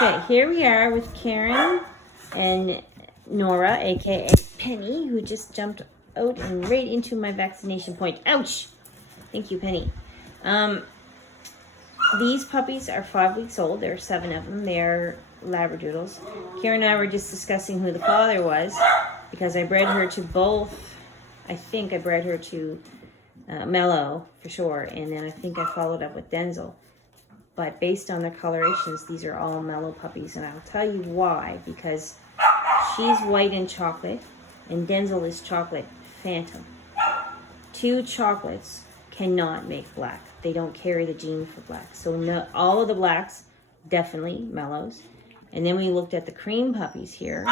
Okay, here we are with Karen and Nora, aka Penny, who just jumped out and right into my vaccination point. Ouch! Thank you, Penny. These puppies are 5 weeks old. There are 7 of them. They're Labradoodles. Karen and I were just discussing who the father was because I bred her to both. I think I bred her to Mellow for sure, and then I think I followed up with Denzel. But based on their colorations, these are all Mellow puppies, and I'll tell you why. Because she's white and chocolate, and Denzel is chocolate phantom. 2 chocolates cannot make black. They don't carry the gene for black. So no, all of the blacks, definitely Mellows. And then we looked at the cream puppies here.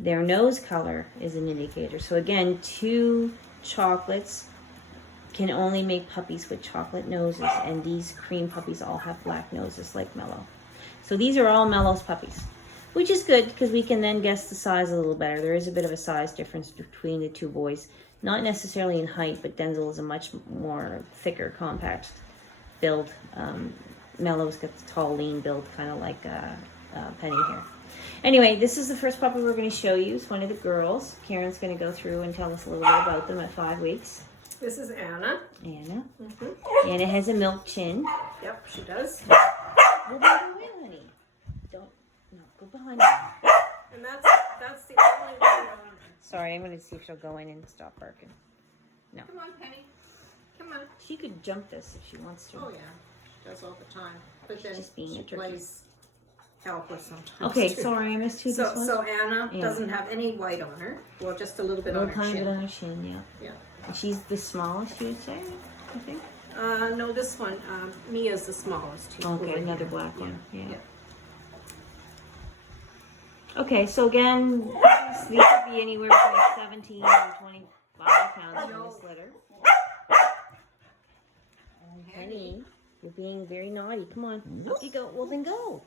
Their nose color is an indicator. So again, 2 chocolates can only make puppies with chocolate noses, and these cream puppies all have black noses like Mellow. So these are all Mellow's puppies, which is good because we can then guess the size a little better. There is a bit of a size difference between the 2 boys. Not necessarily in height, but Denzel is a much more thicker, compact build. Mellow's got the tall, lean build, kind of like Penny here. Anyway, this is the first puppy we're going to show you. It's one of the girls. Karen's going to go through and tell us a little bit about them at 5 weeks. This is Anna. Anna. Anna has a milk chin. Yep, she does. Go behind the wheel, honey. Don't. No, go behind me. And that's the only one. Sorry, I'm going to see if she'll go in and stop barking. No. Come on, Penny. Come on. She could jump this if she wants to. Oh, yeah. She does all the time. But then Just being she a turkey. plays helpless sometimes. Okay, too. sorry, I missed who this was. So Anna doesn't have any white on her. Well, just a little bit on her kind chin. of on her chin, yeah. Yeah. And she's the smallest, you would say, I think? No, this one, Mia's the smallest. Okay, over another here. black one, yeah. Yeah. Okay, so again, these could be anywhere between 17 and 25 pounds in this litter. Penny, you're being very naughty. Come on, up you go. Well, then go.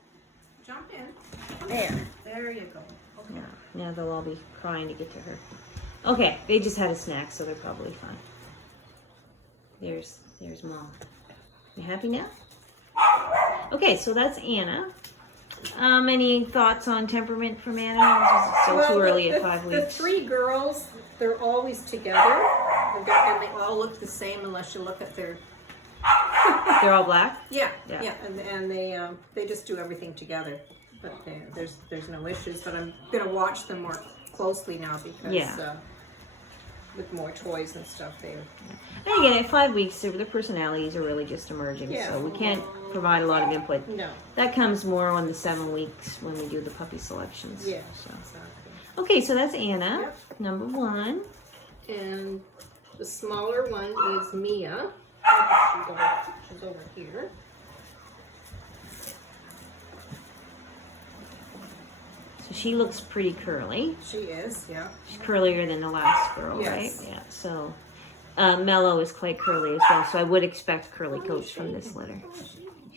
Jump in. There. There you go. Okay. Now they'll all be crying to get to her. Okay, they just had a snack, so they're probably fine. There's Mom. You happy now? Okay, so that's Anna. Any thoughts on temperament from Anna? Or is it still too early at 5 weeks? The 3 girls, they're always together, and they all look the same unless you look at their. They're all black? Yeah, Yeah. and they just do everything together. But there's no issues. But I'm gonna watch them more closely now because with more toys and stuff, And again, at 5 weeks, their personalities are really just emerging, so we can't provide a lot of input. No. That comes more on the 7 weeks when we do the puppy selections. Yeah, So. exactly. Okay, so that's Anna, Yep. number 1. And the smaller one is Mia. She's over here. So she looks pretty curly. She is, yeah. She's curlier than the last girl, Yes. right? Yeah. So Mellow is quite curly as well. So I would expect curly coats from this litter.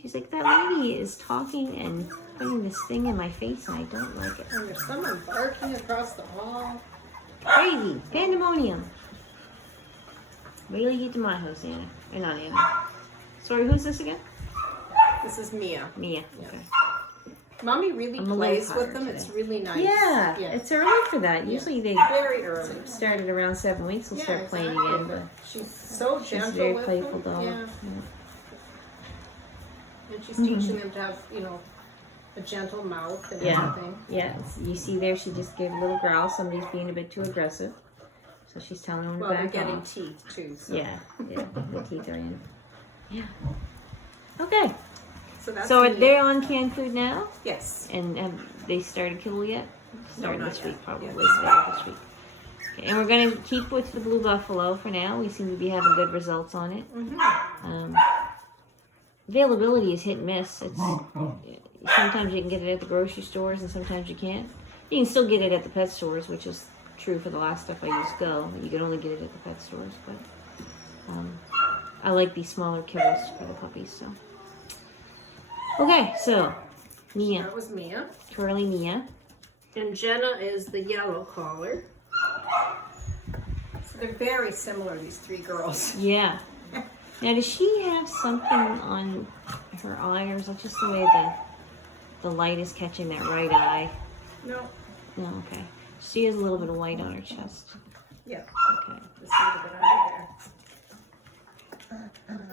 She's like, that lady is talking and putting this thing in my face, and I don't like it. And there's someone barking across the hall. Crazy pandemonium. Wait till you get to my house, Anna. Or not Anna. Sorry, who's this again? This is Mia. Mia. Yeah. Okay. Mommy really I'm a plays little with them. tired It's today. really nice. Yeah, it's early for that. Usually they Very early. started around 7 weeks. They'll start playing exactly. again, but She's so she's gentle a very with playful them. dog. Yeah. And she's teaching them to have, a gentle mouth and everything. Yeah, you see there, she just gave a little growl. Somebody's being a bit too aggressive, so she's telling them to Well, they're back getting off. teeth too. So. Yeah, the teeth are in. Yeah. Okay, So so they're on canned food now, Yes. and have they started kibble yet? Started not this yet. week, probably Yes. later this week. Okay, and we're gonna keep with the blue buffalo for now. We seem to be having good results on it. Availability is hit and miss. It's sometimes you can get it at the grocery stores and sometimes you can't. You can still get it at the pet stores, which is true for the last stuff I used Go. You can only get it at the pet stores, but I like these smaller kibbles for the puppies. So okay, so Mia, That was Mia. curly Mia. And Jenna is the yellow collar. So they're very similar, these 3 girls. Yeah. Now, does she have something on her eye, or is it just the way the the light is catching that right eye. No. No, okay. She has a little bit of white on her chest. Yeah. Okay. Just a little bit under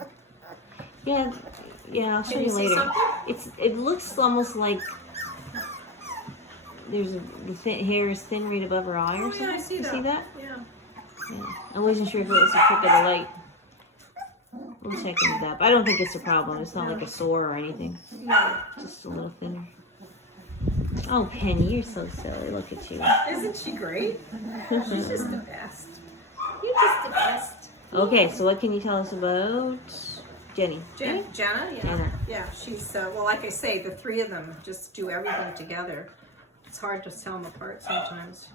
there. Yeah, I'll show Can you you see later. something? It looks almost like the hair is thin right above her eye or something. Yeah, I see you that. see that? Yeah. Yeah. I wasn't sure if it was a trick of the light. We'll check into that. But I don't think it's a problem. It's not like a sore or anything. No. Just a little thinner. Oh, Penny, you're so silly. Look at you. Isn't she great? She's just the best. You're just the best. Okay, so what can you tell us about Jenny? Jenna, yeah. Jenna. Yeah, she's, well, like I say, the three of them just do everything together. It's hard to tell them apart sometimes.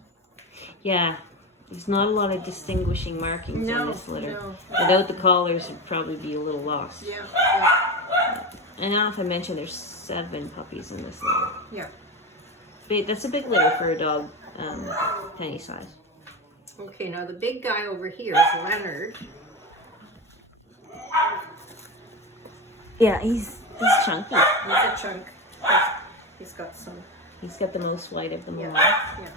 Yeah, there's not a lot of distinguishing markings on this litter. No. Without the collars, it'd probably be a little lost. Yeah. And I don't know if I mentioned there's 7 puppies in this litter. Yeah. That's a big litter for a dog, Penny size. Okay, now the big guy over here is Leonard. Yeah, he's chunky. He's a chunk. He's got some. He's got the most white of them all. Yeah.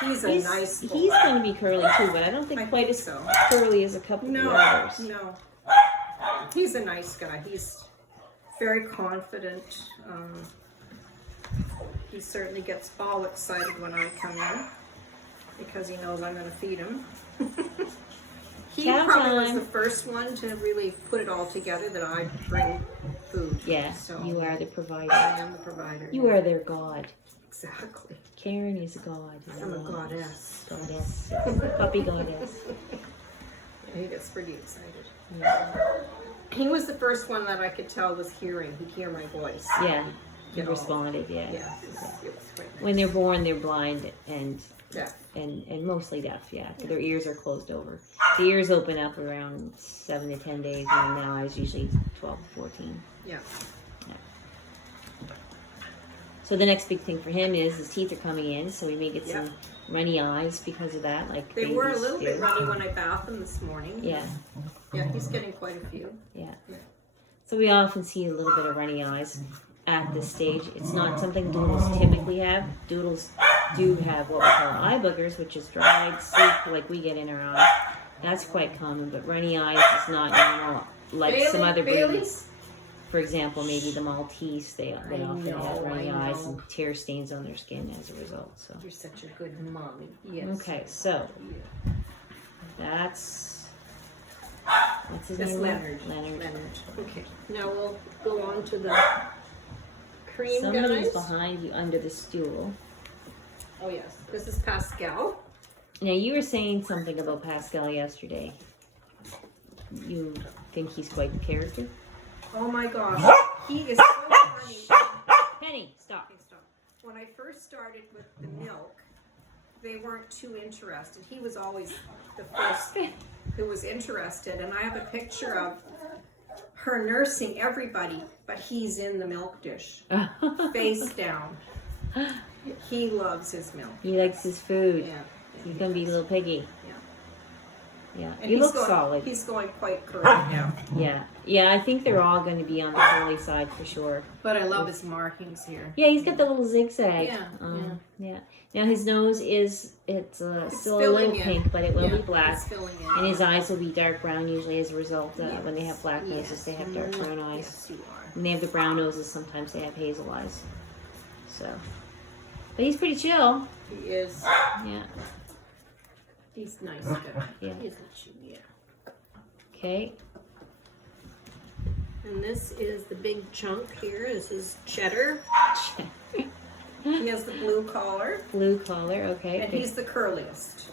He's a nice boy. He's going to be curly too, but I don't think quite as curly as a couple of the others. No. He's a nice guy. He's very confident. He certainly gets all excited when I come in because he knows I'm going to feed him. He probably was the first one to really put it all together that I bring food. Yeah, so you are the provider. I am the provider. You are their god. Exactly. Karen is a god. I'm a goddess. Goddess. Puppy goddess. Yeah, he gets pretty excited. Yeah. He was the first one that I could tell was hearing. He'd hear my voice. Yeah. He responded, yeah. Yeah, it was quite nice. When they're born, they're blind and Deaf. and mostly deaf, yeah. Their ears are closed over. The ears open up around 7 to 10 days, and now it's usually 12 to 14. Yeah. So the next big thing for him is his teeth are coming in, so we may get some runny eyes because of that. Like they were a little bit runny when I bathed him this morning. Yeah. Yeah, he's getting quite a few. Yeah. So we often see a little bit of runny eyes at this stage. It's not something doodles typically have. Doodles do have what we call eye boogers, which is dried sleep like we get in our eye. That's quite common, but runny eyes is not normal like some other breeds. For example, maybe the Maltese, they often have runny eyes and tear stains on their skin as a result. So you're such a good mommy. Yes. Okay, so that's what's his name? Leonard. Okay. Now we'll go on to the cream Somebody's guys. behind you under the stool. Oh yes, this is Pascal. Now you were saying something about Pascal yesterday. You think he's quite the character? Oh my gosh, he is so funny. Penny, stop. Okay, stop. When I first started with the milk, they weren't too interested. He was always the first who was interested, and I have a picture of her nursing everybody, but he's in the milk dish, face down. He loves his milk. He likes his food. Yeah. He's gonna be a little piggy. Yeah. And He looks solid. He's going quite curly now. Yeah, I think they're all going to be on the curly side for sure. But I love his markings here. Yeah, he's got the little zigzag. Yeah. Now his nose it's still a little pink, but it will be black. It's filling in. And his eyes will be dark brown usually as a result. When they have black noses, they have dark brown eyes. Yes, you are. When they have the brown noses, sometimes they have hazel eyes. So, but he's pretty chill. He is. Yeah. He's nice guy. Yeah. Isn't she? Yeah. Okay. And this is the big chunk here. This is cheddar. He has the blue collar. Blue collar. Okay. And he's the curliest.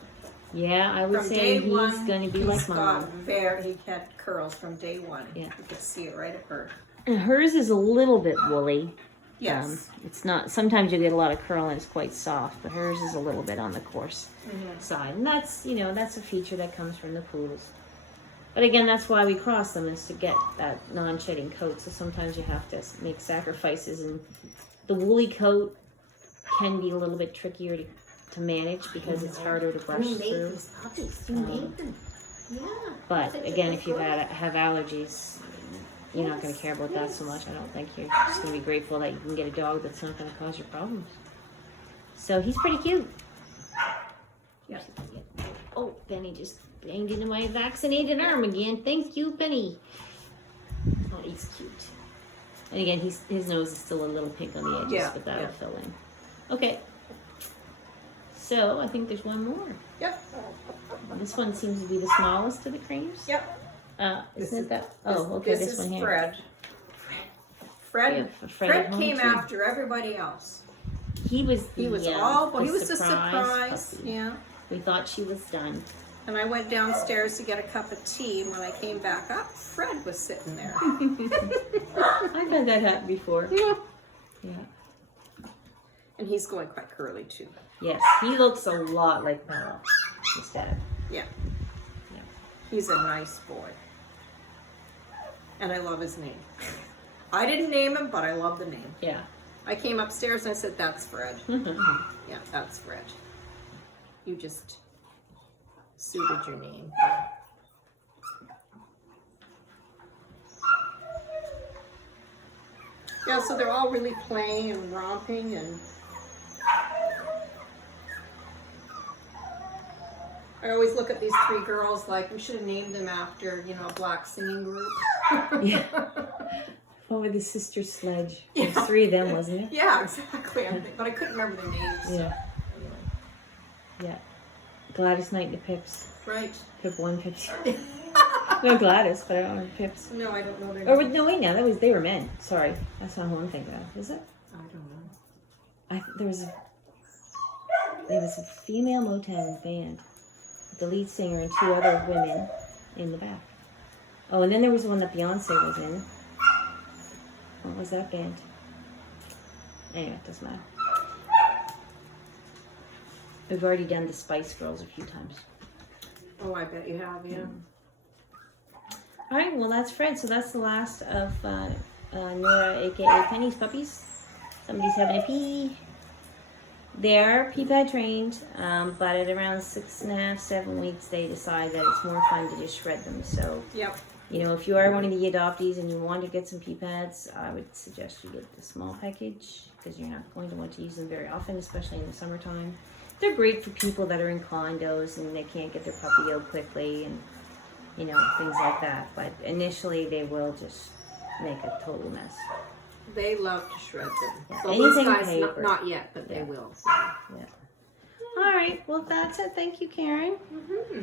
Yeah, I would say he's going to be like mom. He had curls from day one. Yeah. You could see it right at birth. And hers is a little bit woolly. Yes. It's not, sometimes you get a lot of curl and it's quite soft, but hers is a little bit on the coarse side. And that's, that's a feature that comes from the poodles. But again, that's why we cross them, is to get that non-shedding coat. So sometimes you have to make sacrifices, and the woolly coat can be a little bit trickier to manage because it's harder to brush through. These puppies. You made them. Yeah. But again, if you have allergies, you're not going to care about that so much. I don't think you're just going to be grateful that you can get a dog that's not going to cause you problems. So he's pretty cute. Yeah. Oh, Penny just banged into my vaccinated arm again. Thank you, Penny. Oh, he's cute. And again, his nose is still a little pink on the edges, Yeah, but that'll yeah. fill in. Okay. So I think there's one more. Yep. This one seems to be the smallest of the creams. Yep. Isn't it that? Oh, okay. This one is here. Fred. Yeah, Fred at home came too. after everybody else. He was He was the surprise. puppy. Yeah. We thought she was done. And I went downstairs to get a cup of tea, and when I came back up, Fred was sitting there. I've had that happen before. Yeah. Yeah. And he's going quite curly too. Yes, he looks a lot like Mellow instead. Yeah. Yeah. He's a nice boy. And I love his name. I didn't name him, but I love the name. Yeah. I came upstairs and I said, that's Fred. Yeah, that's Fred. You just suited your name. Yeah, so they're all really playing and romping, and I always look at these three girls like we should have named them after, you know, a black singing group. Yeah. Over the sister sledge. Yeah. There's three of them, wasn't it? Yeah, exactly. But I couldn't remember their names. Yeah. Yeah. Gladys Knight and the Pips. Right. Pip 1, Pip 2. No, Gladys, but I don't know Pips. No, I don't know their Or names. no, wait, now they were men. Sorry, that's not who I'm thinking of. Is it? I don't know. There was a female Motown band, with the lead singer and two other women in the back. Oh, and then there was one that Beyonce was in. What was that band? Anyway, it doesn't matter. We've already done the Spice Girls a few times. Oh, I bet you have, yeah. All right, well, that's Fred. So that's the last of Nora, aka Penny's puppies. Somebody's having a pee. They're pee pad trained, but at around 6.5, 7 weeks, they decide that it's more fun to just shred them. So, Yep. you know, if you are one of the adoptees and you want to get some pee pads, I would suggest you get the small package because you're not going to want to use them very often, especially in the summertime. They're great for people that are in condos and they can't get their puppy out quickly and, you know, things like that. But initially, they will just make a total mess. They love to shred them. Yeah, Well, anything these guys, paper. not yet, but Yeah. they will. Yeah. All right. Well, that's it. Thank you, Karen. Mm-hmm.